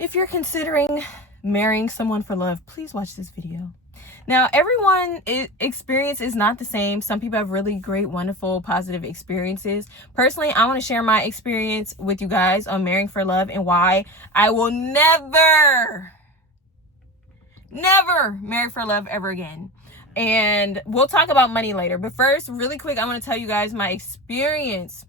If you're considering marrying someone for love, please watch this video. Now, everyone's experience is not the same. Some people have really great, wonderful, positive experiences. Personally, I want to share my experience with you guys on marrying for love and why I will never marry for love ever again. And we'll talk about money later. But first, really quick, I want to tell you guys my experience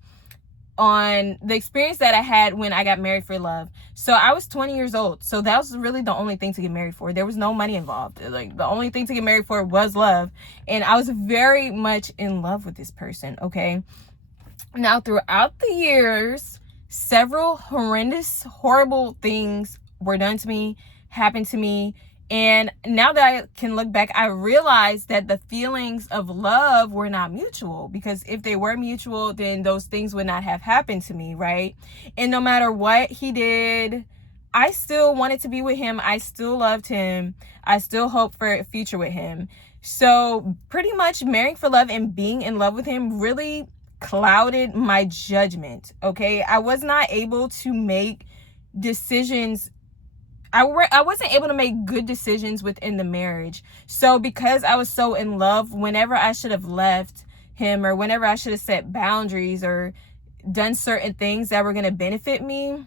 on the experience that I had when I got married for love. So I was 20 years old. So that was really the only thing to get married for. There was no money involved. Like, the only thing to get married for was love. And I was very much in love with this person, okay? Now, throughout the years, several horrendous, horrible things were done to me, happened to me. And now that I can look back, I realized that the feelings of love were not mutual, because if they were mutual, then those things would not have happened to me, right? And no matter what he did, I still wanted to be with him. I still loved him. I still hoped for a future with him. So pretty much marrying for love and being in love with him really clouded my judgment, okay? I was not able to make decisions. I wasn't able to make good decisions within the marriage. So because I was so in love, whenever I should have left him, or whenever I should have set boundaries or done certain things that were going to benefit me,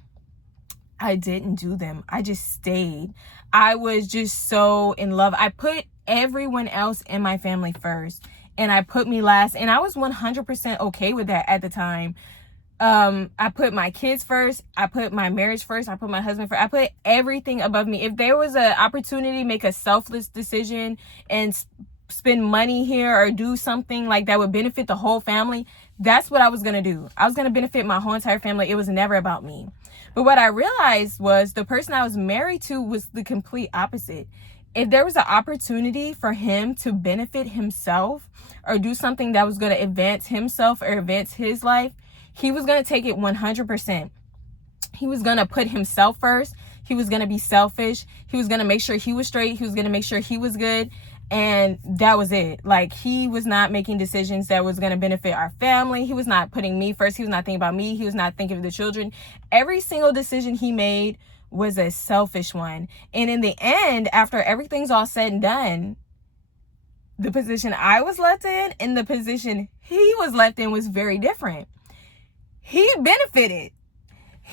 I didn't do them. I just stayed. I was just so in love. I put everyone else in my family first, and I put me last. And I was 100% okay with that at the time. I put my kids first. I put my marriage first. I put my husband first. I put everything above me. If there was an opportunity to make a selfless decision and spend money here or do something like that would benefit the whole family, that's what I was going to do. I was going to benefit my whole entire family. It was never about me. But what I realized was the person I was married to was the complete opposite. If there was an opportunity for him to benefit himself or do something that was going to advance himself or advance his life, he was going to take it 100%. He was going to put himself first. He was going to be selfish. He was going to make sure he was straight. He was going to make sure he was good. And that was it. Like, he was not making decisions that was going to benefit our family. He was not putting me first. He was not thinking about me. He was not thinking of the children. Every single decision he made was a selfish one. And in the end, after everything's all said and done, the position I was left in and the position he was left in was very different. He benefited.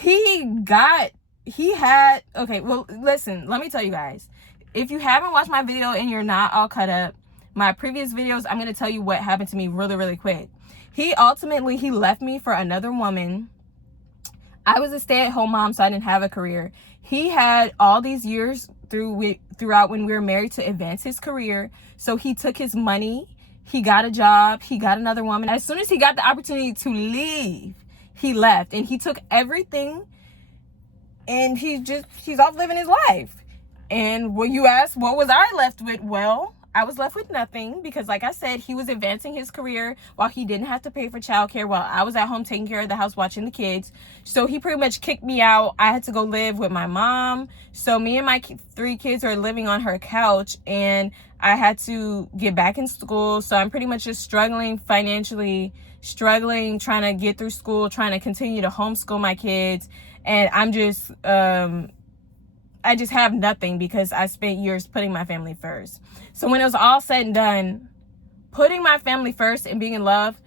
Okay, well, listen, let me tell you guys. If you haven't watched my video and you're not all cut up, my previous videos, I'm going to tell you what happened to me really, really quick. He left me for another woman. I was a stay-at-home mom, so I didn't have a career. He had all these years throughout when we were married to advance his career. So he took his money. He got a job. He got another woman. As soon as he got the opportunity to leave, he left, and he took everything, and he's off living his life. And when you ask, what was I left with? Well, I was left with nothing, because like I said, he was advancing his career while he didn't have to pay for childcare, while I was at home taking care of the house, watching the kids. So he pretty much kicked me out. I had to go live with my mom. So me and my 3 kids are living on her couch, and I had to get back in school. So I'm pretty much just struggling financially, trying to get through school, trying to continue to homeschool my kids. And I just have nothing, because I spent years putting my family first. So when it was all said and done, putting my family first and being in love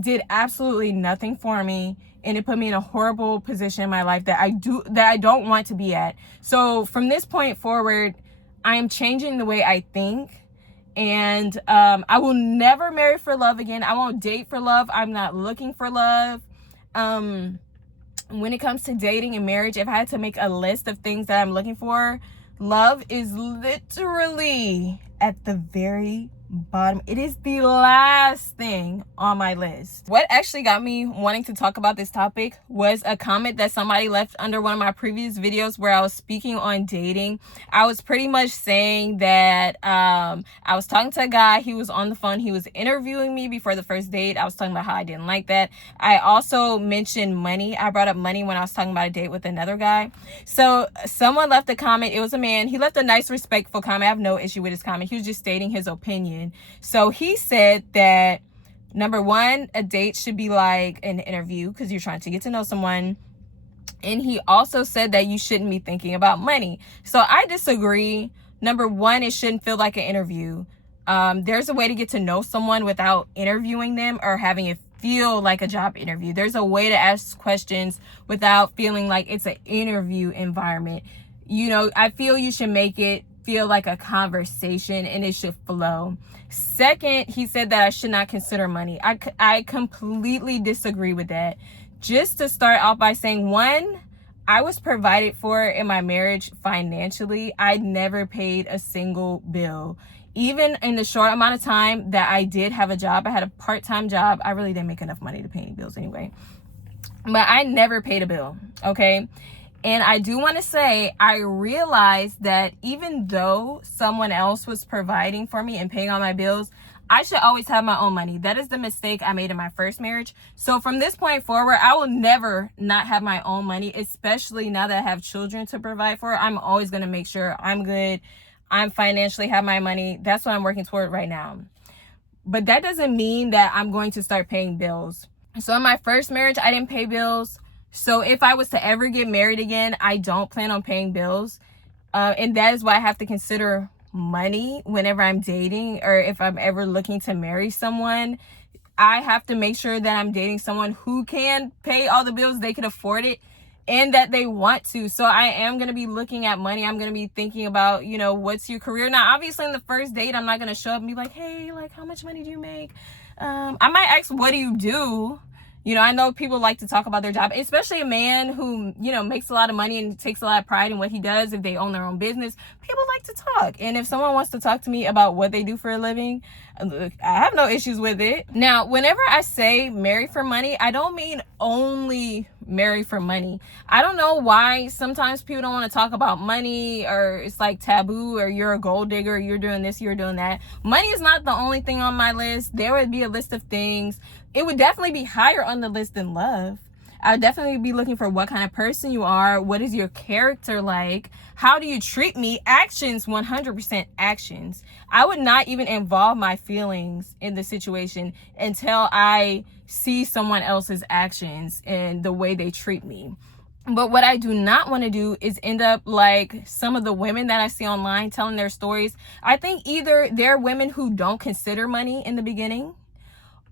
did absolutely nothing for me. And it put me in a horrible position in my life that I don't want to be at. So from this point forward, I am changing the way I think. And I will never marry for love again. I won't date for love. I'm not looking for love. When it comes to dating and marriage, if I had to make a list of things that I'm looking for, love is literally at the very bottom. It is the last thing on my list. What actually got me wanting to talk about this topic was a comment that somebody left under one of my previous videos where I was speaking on dating. I was pretty much saying that I was talking to a guy. He was on the phone. He was interviewing me before the first date. I was talking about how I didn't like that. I also mentioned money. I brought up money when I was talking about a date with another guy. So someone left a comment. It was a man. He left a nice, respectful comment. I have no issue with his comment. He was just stating his opinion. So he said that, number one, a date should be like an interview, because you're trying to get to know someone. And he also said that you shouldn't be thinking about money. So I disagree. Number one, it shouldn't feel like an interview. There's a way to get to know someone without interviewing them or having it feel like a job interview. There's a way to ask questions without feeling like it's an interview environment. You know, I feel you should make it feel like a conversation and it should flow. Second, he said that I should not consider money. I completely disagree with that. Just to start off by saying, one, I was provided for in my marriage financially. I never paid a single bill. Even in the short amount of time that I did have a job, I had a part-time job. I really didn't make enough money to pay any bills anyway. But I never paid a bill, okay? And I do want to say, I realized that even though someone else was providing for me and paying all my bills, I should always have my own money. That is the mistake I made in my first marriage. So from this point forward, I will never not have my own money, especially now that I have children to provide for. I'm always going to make sure I'm good. I'm financially have my money. That's what I'm working toward right now. But that doesn't mean that I'm going to start paying bills. So in my first marriage, I didn't pay bills. So if I was to ever get married again, I don't plan on paying bills. And that is why I have to consider money whenever I'm dating, or if I'm ever looking to marry someone. I have to make sure that I'm dating someone who can pay all the bills, they can afford it, and that they want to. So I am going to be looking at money. I'm going to be thinking about, you know, what's your career? Now, obviously in the first date, I'm not going to show up and be like, hey, like, how much money do you make? I might ask, what do you do? You know, I know people like to talk about their job, especially a man who, you know, makes a lot of money and takes a lot of pride in what he does. If they own their own business, people like to talk. And if someone wants to talk to me about what they do for a living, I have no issues with it. Now, whenever I say marry for money, I don't mean only marry for money. I don't know why sometimes people don't want to talk about money, or it's like taboo, or you're a gold digger, or you're doing this, you're doing that. Money is not the only thing on my list. There would be a list of things. It would definitely be higher on the list than love. I would definitely be looking for what kind of person you are. What is your character like? How do you treat me? Actions, 100% actions. I would not even involve my feelings in the situation until I see someone else's actions and the way they treat me. But what I do not want to do is end up like some of the women that I see online telling their stories. I think either they're women who don't consider money in the beginning,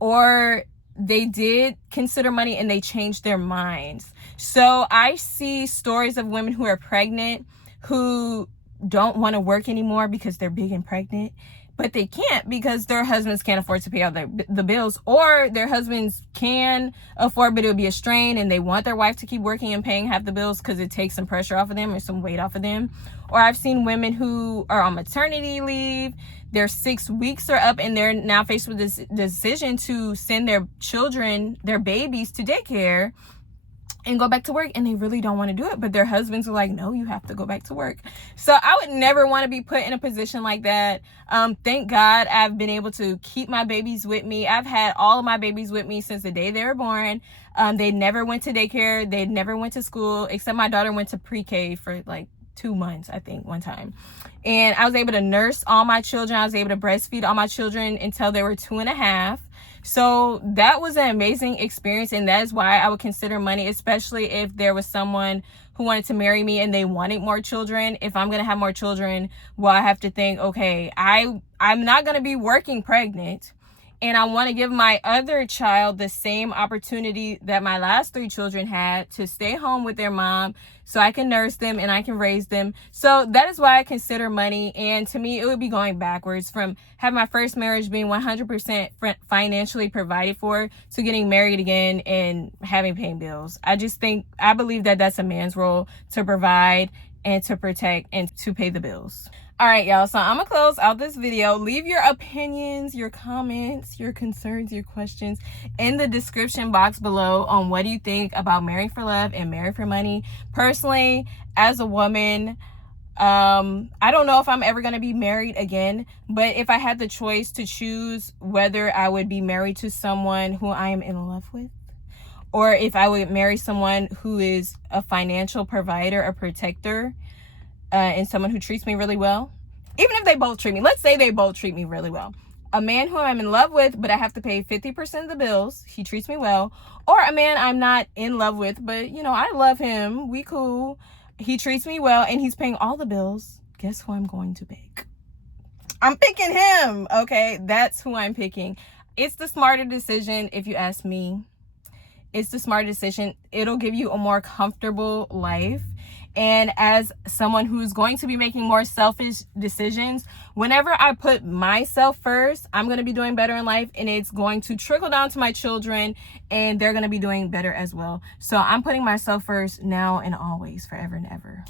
or they did consider money and they changed their minds. So I see stories of women who are pregnant, who don't want to work anymore because they're big and pregnant, but they can't because their husbands can't afford to pay all the bills, or their husbands can afford, but it would be a strain, and they want their wife to keep working and paying half the bills because it takes some pressure off of them or some weight off of them. Or I've seen women who are on maternity leave. Their 6 weeks are up and they're now faced with this decision to send their children, their babies, to daycare and go back to work, and they really don't want to do it, but their husbands are like, no, you have to go back to work. So I would never want to be put in a position like that. Thank God I've been able to keep my babies with me. I've had all of my babies with me since the day they were born. They never went to daycare. They never went to school, except my daughter went to pre-K for like 2 months, I think, one time. And I was able to nurse all my children. I was able to breastfeed all my children until they were 2.5. So that was an amazing experience, and that is why I would consider money, especially if there was someone who wanted to marry me and they wanted more children. If I'm going to have more children, well, I have to think, okay, I'm not going to be working pregnant, and I want to give my other child the same opportunity that my last 3 children had, to stay home with their mom so I can nurse them and I can raise them. So that is why I consider money. And to me, it would be going backwards from having my first marriage being 100% financially provided for to getting married again and having paying bills. I believe that that's a man's role, to provide and to protect and to pay the bills. All right, y'all, so I'm gonna close out this video. Leave your opinions, your comments, your concerns, your questions in the description box below on what do you think about marrying for love and marrying for money. Personally, as a woman, I don't know if I'm ever gonna be married again, but if I had the choice to choose whether I would be married to someone who I am in love with, or if I would marry someone who is a financial provider, a protector, and someone who treats me really well, even if they both treat me, let's say they both treat me really well, a man who I'm in love with, but I have to pay 50% of the bills. He treats me well. Or a man I'm not in love with, but you know, I love him. We cool. He treats me well and he's paying all the bills. Guess who I'm going to pick? I'm picking him. Okay, that's who I'm picking. It's the smarter decision, if you ask me. It's the smarter decision. It'll give you a more comfortable life. And as someone who's going to be making more selfish decisions, whenever I put myself first, I'm going to be doing better in life, and it's going to trickle down to my children and they're going to be doing better as well. So I'm putting myself first now and always, forever and ever.